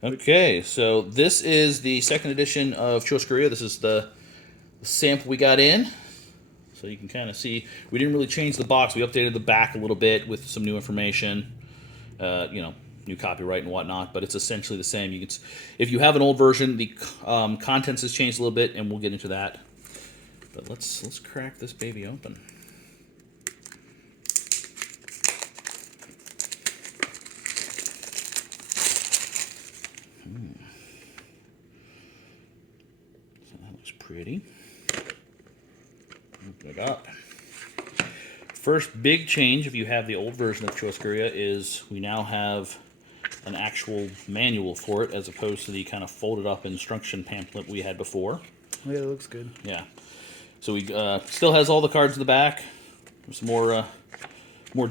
Okay, so this is the second edition of Churrascaria. This is the sample we got in. So you can kind of see, we didn't really change the box. We updated the back a little bit with some new information, new copyright and whatnot, but it's essentially the same. You can, if you have an old version, the contents has changed a little bit, and we'll get into that. But let's crack this baby open. So that looks pretty. Open it up. First big change, if you have the old version of Churrascaria, is we now have an actual manual for it, as opposed to the kind of folded up instruction pamphlet we had before. Yeah, it looks good. Yeah. So we still has all the cards in the back. There's more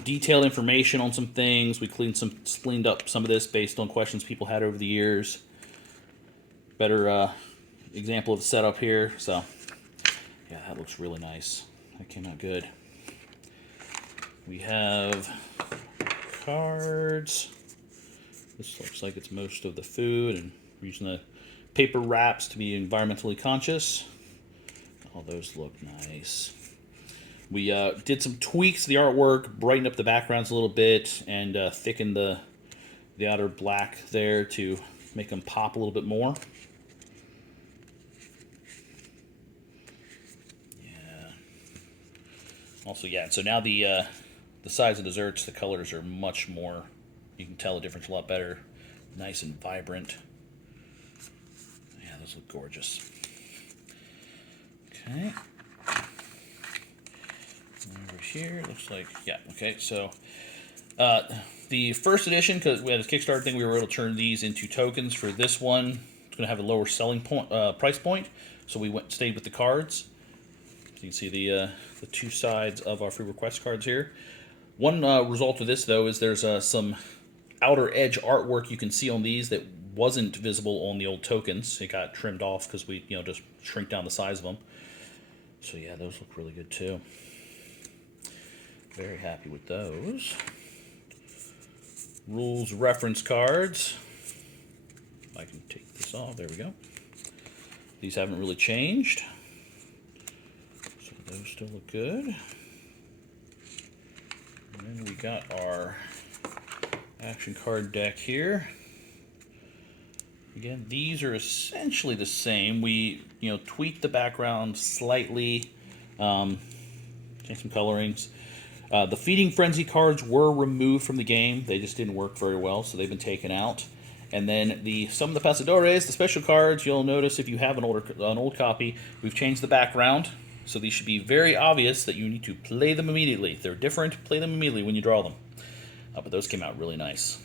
detailed information on some things. We cleaned up some of this based on questions people had over the years. Better example of the setup here. So yeah, that looks really nice. That came out good. We have cards. This looks like it's most of the food, and we're using the paper wraps to be environmentally conscious. All those look nice. We did some tweaks to the artwork, brightened up the backgrounds a little bit, and thickened the outer black there to make them pop a little bit more. Yeah. Also, yeah, so now the size of desserts, the colors are much more, you can tell the difference a lot better. Nice and vibrant. Yeah, those look gorgeous. Okay. Over here, looks like, yeah, okay, so the first edition, because we had this Kickstarter thing, we were able to turn these into tokens. For this one, it's going to have a lower selling point, price point, so we stayed with the cards. So you can see the two sides of our free request cards here. One result of this, though, is there's some outer edge artwork you can see on these that wasn't visible on the old tokens. It got trimmed off because we just shrink down the size of them. So yeah, those look really good too. Very happy with those. Rules reference cards. I can take this off. There we go. These haven't really changed. So those still look good. And then we got our action card deck here. Again, these are essentially the same. We, tweaked the background slightly, changed some colorings. The Feeding Frenzy cards were removed from the game. They just didn't work very well, so they've been taken out. And then some of the Pasadores, the special cards, you'll notice if you have an old copy, we've changed the background. So these should be very obvious that you need to play them immediately. If they're different, play them immediately when you draw them. But those came out really nice.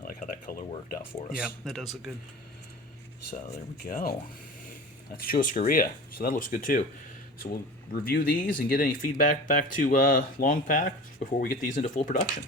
I like how that color worked out for us. Yeah, that does look good. So there we go. That's Churrascaria. So that looks good too. So we'll review these and get any feedback back to Long Pack before we get these into full production.